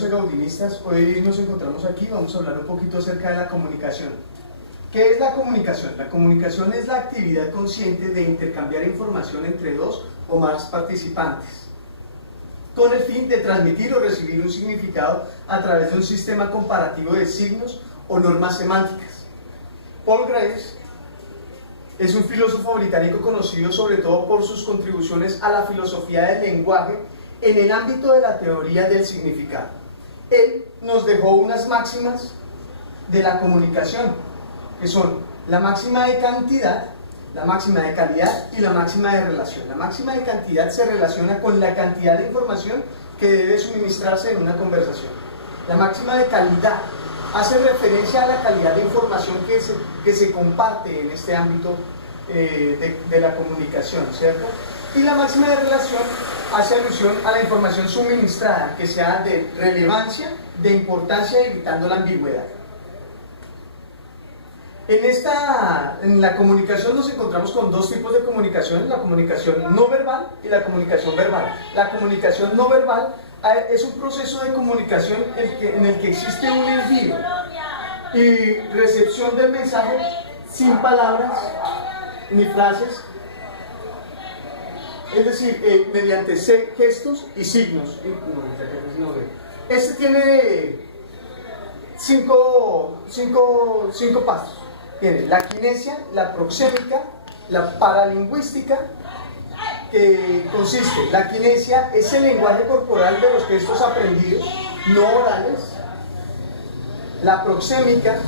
Gaudinistas, hoy nos encontramos aquí, vamos a hablar un poquito acerca de la comunicación. ¿Qué es la comunicación? La comunicación es la actividad consciente de intercambiar información entre dos o más participantes, con el fin de transmitir o recibir un significado a través de un sistema comparativo de signos o normas semánticas. Paul Graves es un filósofo británico conocido sobre todo por sus contribuciones a la filosofía del lenguaje en el ámbito de la teoría del significado. Él nos dejó unas máximas de la comunicación, que son la máxima de cantidad, la máxima de calidad y la máxima de relación. La máxima de cantidad se relaciona con la cantidad de información que debe suministrarse en una conversación. La máxima de calidad hace referencia a la calidad de información que se comparte en este ámbito de la comunicación, ¿cierto? Y la máxima de relación hace alusión a la información suministrada, que sea de relevancia, de importancia, evitando la ambigüedad. En la comunicación nos encontramos con dos tipos de comunicación, la comunicación no verbal y la comunicación verbal. La comunicación no verbal es un proceso de comunicación en el que existe un envío y recepción del mensaje sin palabras ni frases, es decir, mediante gestos y signos. Este tiene cinco pasos. Tiene la kinesia, la proxémica, la paralingüística, que consiste, la kinesia es el lenguaje corporal de los gestos aprendidos, no orales. La proxémica,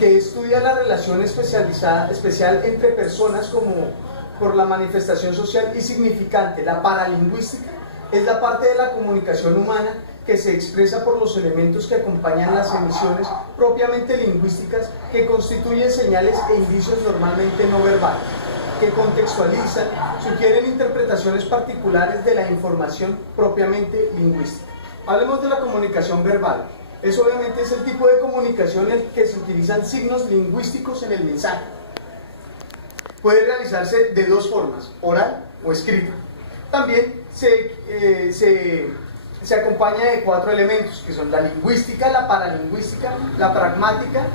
que estudia la relación especial entre personas como por la manifestación social y significante. La paralingüística es la parte de la comunicación humana que se expresa por los elementos que acompañan las emisiones propiamente lingüísticas, que constituyen señales e indicios normalmente no verbales, que contextualizan, sugieren interpretaciones particulares de la información propiamente lingüística. Hablemos de la comunicación verbal. Eso obviamente es el tipo de comunicación en el que se utilizan signos lingüísticos en el mensaje. Puede realizarse de dos formas, oral o escrita. También se acompaña de cuatro elementos, que son la lingüística, la paralingüística, la pragmática,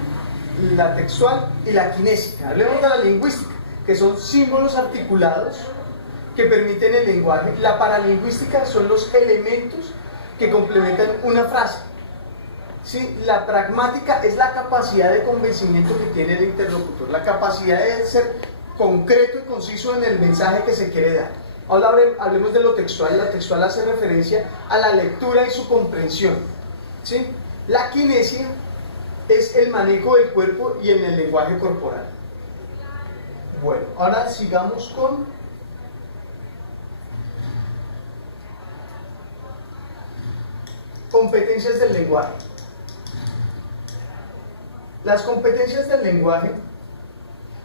la textual y la kinésica. Hablemos de la lingüística, que son símbolos articulados que permiten el lenguaje. La paralingüística son los elementos que complementan una frase. ¿Sí? La pragmática es la capacidad de convencimiento que tiene el interlocutor, la capacidad de ser concreto y conciso en el mensaje que se quiere dar. Ahora hablemos de lo textual. La textual hace referencia a la lectura y su comprensión, ¿sí? La kinesia es el manejo del cuerpo y en el lenguaje corporal. Bueno, ahora sigamos con competencias del lenguaje. Las competencias del lenguaje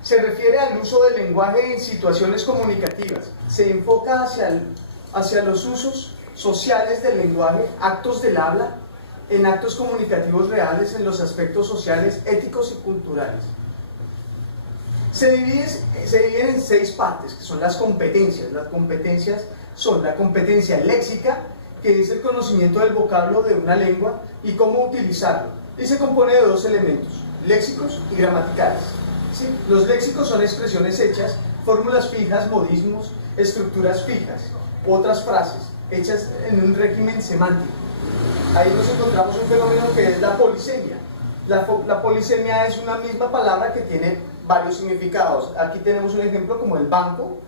se refiere al uso del lenguaje en situaciones comunicativas. Se enfoca hacia los usos sociales del lenguaje, actos del habla, en actos comunicativos reales, en los aspectos sociales, éticos y culturales. Se dividen en 6 partes, que son las competencias. Las competencias son la competencia léxica, que es el conocimiento del vocablo de una lengua y cómo utilizarlo. Y se compone de 2 elementos, léxicos y gramaticales. ¿Sí? Los léxicos son expresiones hechas, fórmulas fijas, modismos, estructuras fijas, otras frases hechas en un régimen semántico. Ahí nos encontramos un fenómeno que es la polisemia. La polisemia es una misma palabra que tiene varios significados. Aquí tenemos un ejemplo como el banco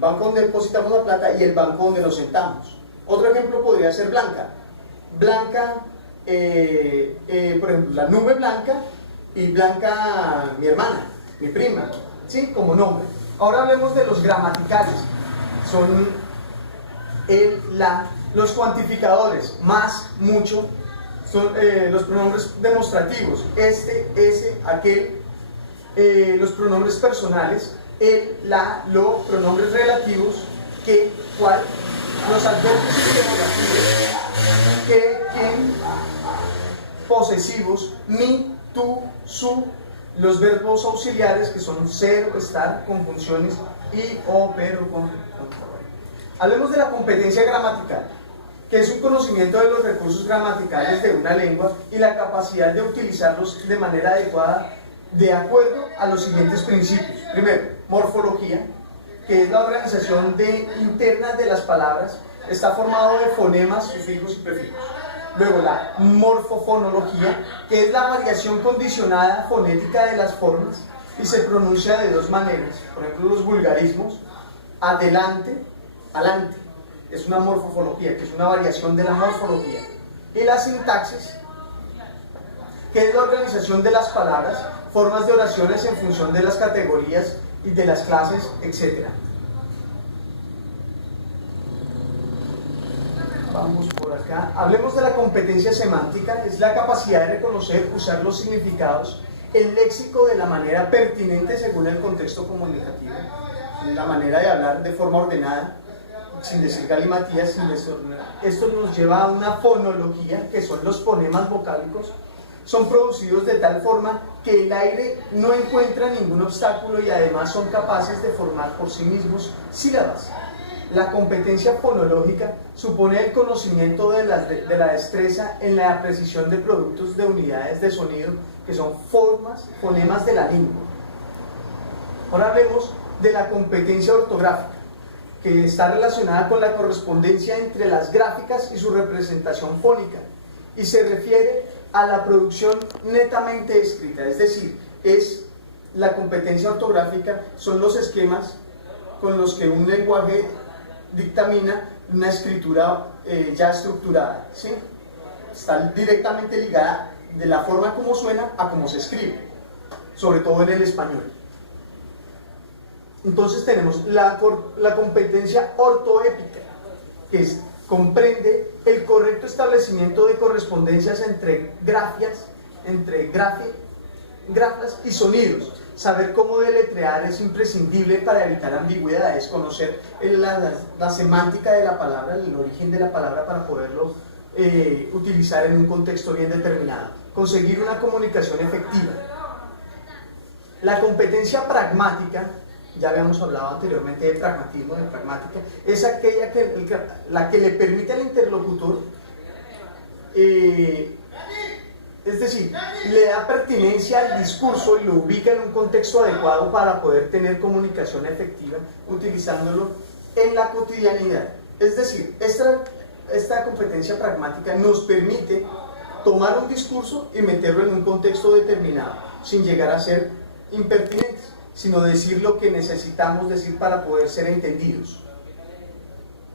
donde depositamos la plata y el banco donde nos sentamos. Otro ejemplo podría ser blanca. Blanca, por ejemplo, la nube blanca, y Blanca, mi hermana, mi prima, ¿sí? Como nombre. Ahora hablemos de los gramaticales. Son los cuantificadores, más, mucho, son los pronombres demostrativos, este, ese, aquel, los pronombres personales, el, la, lo, pronombres relativos, que, cual, los adverbios interrogativos, que, quién, posesivos, mi, tú, su, los verbos auxiliares que son ser o estar, conjunciones y o, pero, con. Hablemos de la competencia gramatical, que es un conocimiento de los recursos gramaticales de una lengua y la capacidad de utilizarlos de manera adecuada de acuerdo a los siguientes principios. Primero, morfología, que es la organización interna de las palabras, está formado de fonemas, sufijos y prefijos. Luego, la morfofonología, que es la variación condicionada fonética de las formas y se pronuncia de dos maneras. Por ejemplo, los vulgarismos, adelante, alante, es una morfofonología, que es una variación de la morfología. Y la sintaxis, que es la organización de las palabras, formas de oraciones en función de las categorías y de las clases, etc. Vamos por acá. Hablemos de la competencia semántica. Es la capacidad de reconocer, usar los significados, el léxico de la manera pertinente según el contexto comunicativo, la manera de hablar de forma ordenada, sin decir galimatías, sin desordenar. Esto nos lleva a una fonología, que son los fonemas vocálicos. Son producidos de tal forma que el aire no encuentra ningún obstáculo y además son capaces de formar por sí mismos sílabas. La competencia fonológica supone el conocimiento de la destreza en la precisión de productos de unidades de sonido que son fonemas de la lengua. Ahora hablemos de la competencia ortográfica, que está relacionada con la correspondencia entre las gráficas y su representación fónica, y se refiere a la producción netamente escrita, es decir, la competencia ortográfica son los esquemas con los que un lenguaje dictamina una escritura ya estructurada, ¿sí? Está directamente ligada de la forma como suena a cómo se escribe, sobre todo en el español. Entonces tenemos la competencia ortoépica, que comprende el correcto establecimiento de correspondencias entre grafas y sonidos. Saber cómo deletrear es imprescindible para evitar ambigüedades, conocer la semántica de la palabra, el origen de la palabra para poderlo utilizar en un contexto bien determinado. Conseguir una comunicación efectiva. La competencia pragmática, ya habíamos hablado anteriormente de pragmatismo, de pragmática, es aquella la que le permite al interlocutor, es decir, le da pertinencia al discurso y lo ubica en un contexto adecuado para poder tener comunicación efectiva utilizándolo en la cotidianidad. Es decir, esta competencia pragmática nos permite tomar un discurso y meterlo en un contexto determinado, sin llegar a ser impertinentes, sino decir lo que necesitamos decir para poder ser entendidos.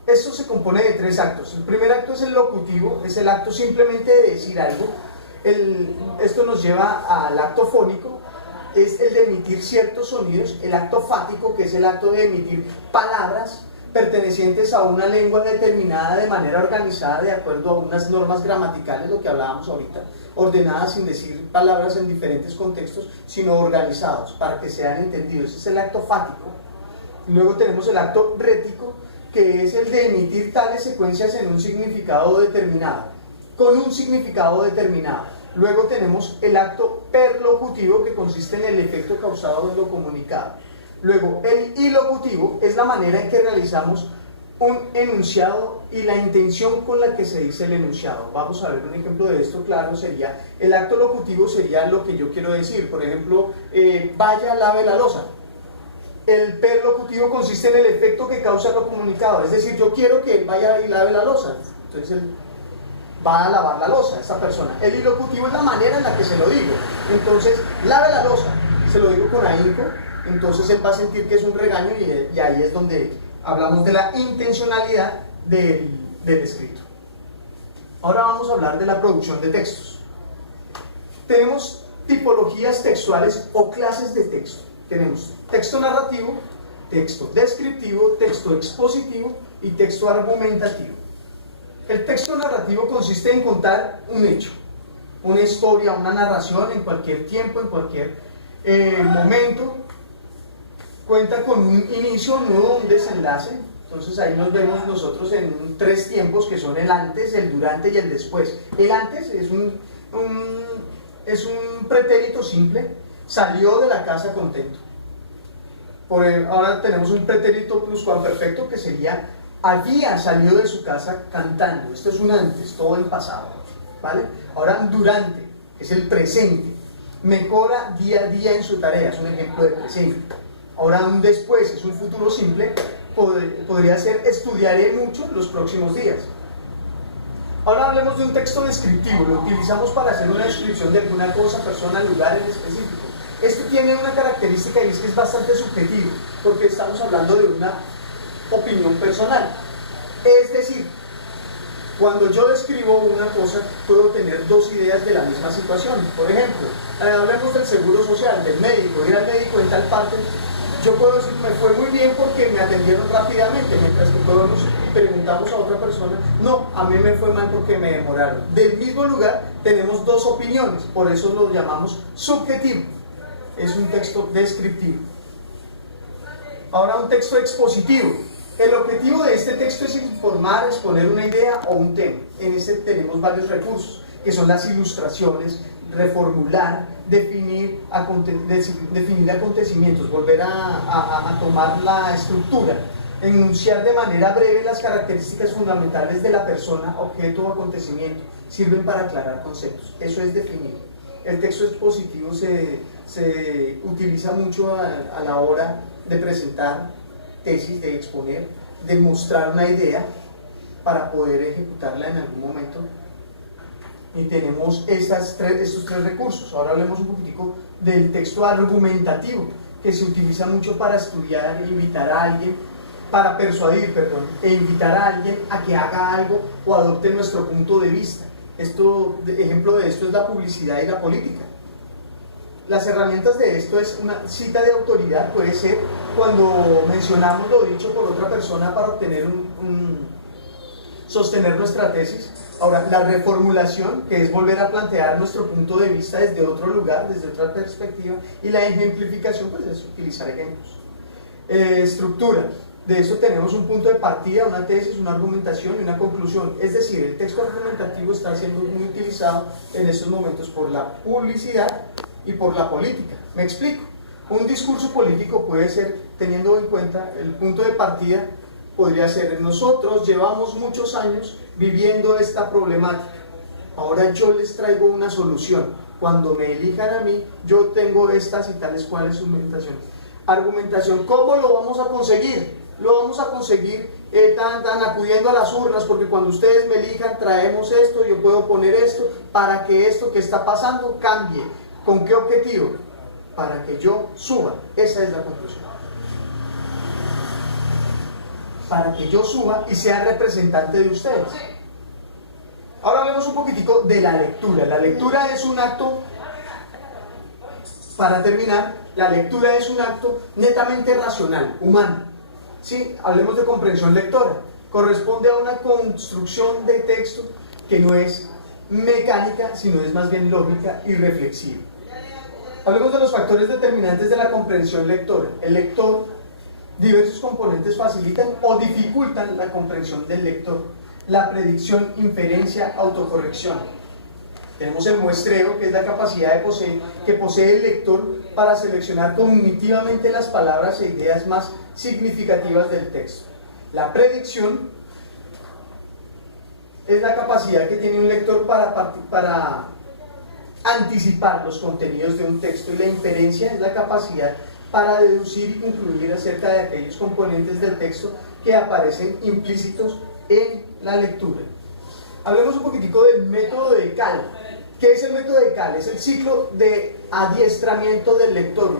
Esto se compone de tres actos. El primer acto es el locutivo, es el acto simplemente de decir algo. Esto nos lleva al acto fónico, es el de emitir ciertos sonidos. El acto fático, que es el acto de emitir palabras pertenecientes a una lengua determinada de manera organizada de acuerdo a unas normas gramaticales, lo que hablábamos ahorita, ordenadas sin decir palabras en diferentes contextos, sino organizados para que sean entendidos. Ese es el acto fático. Luego tenemos el acto rético, que es el de emitir tales secuencias en un significado determinado, con un significado determinado. Luego tenemos el acto perlocutivo, que consiste en el efecto causado en lo comunicado. Luego, el ilocutivo es la manera en que realizamos un enunciado y la intención con la que se dice el enunciado. Vamos a ver un ejemplo de esto, claro, sería el acto locutivo, sería lo que yo quiero decir. Por ejemplo, vaya, lave la loza. El perlocutivo consiste en el efecto que causa lo comunicado, es decir, yo quiero que él vaya y lave la loza, entonces él va a lavar la loza, esa persona. El ilocutivo es la manera en la que se lo digo, entonces, lave la loza, se lo digo con ahínco, entonces él va a sentir que es un regaño y ahí es donde hablamos de la intencionalidad del escrito. Ahora vamos a hablar de la producción de textos. Tenemos tipologías textuales o clases de texto. Tenemos texto narrativo, texto descriptivo, texto expositivo y texto argumentativo. El texto narrativo consiste en contar un hecho, una historia, una narración en cualquier tiempo, en cualquier momento. Cuenta con un inicio, un nudo, un desenlace. Entonces ahí nos vemos nosotros en tres tiempos que son el antes, el durante y el después. El antes es un pretérito simple. Salió de la casa contento. Ahora tenemos un pretérito pluscuamperfecto que sería había salido de su casa cantando. Esto es un antes, todo en pasado, ¿vale? Ahora un durante, es el presente. Mejora día a día en su tarea, es un ejemplo de presente. Ahora un después, es un futuro simple, podría ser estudiaré mucho los próximos días. Ahora hablemos de un texto descriptivo, lo utilizamos para hacer una descripción de alguna cosa, persona, lugar en específico. Esto tiene una característica y es que es bastante subjetivo, porque estamos hablando de una opinión personal. Es decir, cuando yo describo una cosa, puedo tener dos ideas de la misma situación. Por ejemplo, hablemos del seguro social, del médico, ir al médico en tal parte. Yo puedo decir, me fue muy bien porque me atendieron rápidamente, mientras que podemos preguntamos a otra persona, no, a mí me fue mal porque me demoraron. Del mismo lugar tenemos dos opiniones, por eso lo llamamos subjetivo. Es un texto descriptivo. Ahora un texto expositivo. El objetivo de este texto es informar, exponer una idea o un tema. En este tenemos varios recursos, que son las ilustraciones, reformular, definir acontecimientos, volver a tomar la estructura, enunciar de manera breve las características fundamentales de la persona, objeto o acontecimiento, sirven para aclarar conceptos. Eso es definir. El texto expositivo se utiliza mucho a la hora de presentar tesis, de exponer, de mostrar una idea para poder ejecutarla en algún momento. Y tenemos estos tres recursos. Ahora hablemos un poquitico del texto argumentativo, que se utiliza mucho para estudiar e invitar a alguien, para persuadir, perdón, e invitar a alguien a que haga algo o adopte nuestro punto de vista. Ejemplo de esto es la publicidad y la política. Las herramientas de esto es una cita de autoridad, puede ser cuando mencionamos lo dicho por otra persona para obtener sostener nuestra tesis. Ahora, la reformulación, que es volver a plantear nuestro punto de vista desde otro lugar, desde otra perspectiva, y la ejemplificación, pues es utilizar ejemplos. Estructura. De eso tenemos un punto de partida, una tesis, una argumentación y una conclusión. Es decir, el texto argumentativo está siendo muy utilizado en estos momentos por la publicidad y por la política. Me explico. Un discurso político puede ser, teniendo en cuenta el punto de partida, podría ser: nosotros llevamos muchos años viviendo esta problemática, ahora yo les traigo una solución, cuando me elijan a mí, yo tengo estas y tales cuales argumentaciones. Argumentación, ¿cómo lo vamos a conseguir? Lo vamos a conseguir acudiendo a las urnas, porque cuando ustedes me elijan traemos esto, yo puedo poner esto, para que esto que está pasando cambie. ¿Con qué objetivo? Para que yo suba. Esa es la conclusión. Para que yo suba y sea representante de ustedes. Ahora hablemos un poquitico de la lectura. La lectura es un acto, para terminar, la lectura es un acto netamente racional, humano. ¿Sí? Hablemos de comprensión lectora. Corresponde a una construcción de texto que no es mecánica, sino es más bien lógica y reflexiva. Hablemos de los factores determinantes de la comprensión lectora. El lector, diversos componentes facilitan o dificultan la comprensión del lector. La predicción, inferencia, autocorrección. Tenemos el muestreo, que es la capacidad que posee el lector para seleccionar cognitivamente las palabras e ideas más significativas del texto. La predicción es la capacidad que tiene un lector para anticipar los contenidos de un texto, y la inferencia es la capacidad para deducir y concluir acerca de aquellos componentes del texto que aparecen implícitos en la lectura. Hablemos un poquitico del método de Cal. ¿Qué es el método de Cal? Es el ciclo de adiestramiento del lector,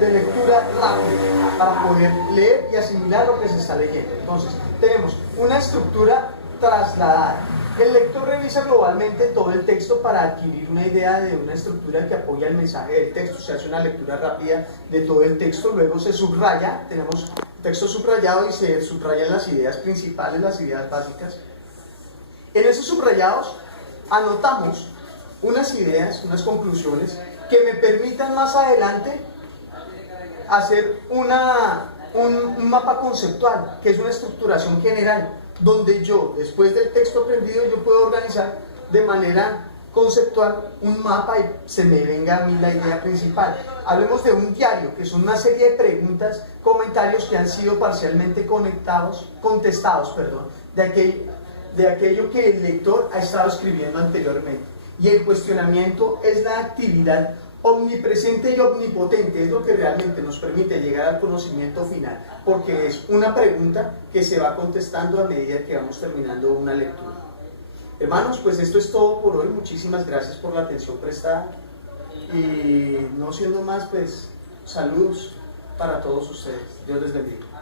de lectura rápida, para poder leer y asimilar lo que se está leyendo. Entonces, tenemos una estructura trasladada. El lector revisa globalmente todo el texto para adquirir una idea de una estructura que apoya el mensaje del texto. Se hace una lectura rápida de todo el texto, luego se subraya, tenemos texto subrayado y se subrayan las ideas principales, las ideas básicas. En esos subrayados anotamos unas ideas, unas conclusiones que me permitan más adelante hacer un mapa conceptual, que es una estructuración general, donde yo, después del texto aprendido, yo puedo organizar de manera conceptual un mapa y se me venga a mí la idea principal. Hablemos de un diario, que son una serie de preguntas, comentarios que han sido parcialmente contestados, de aquello que el lector ha estado escribiendo anteriormente. Y el cuestionamiento es la actividad omnipresente y omnipotente, es lo que realmente nos permite llegar al conocimiento final, porque es una pregunta que se va contestando a medida que vamos terminando una lectura. Hermanos, pues esto es todo por hoy. Muchísimas gracias por la atención prestada. Y no siendo más, pues saludos para todos ustedes. Dios les bendiga.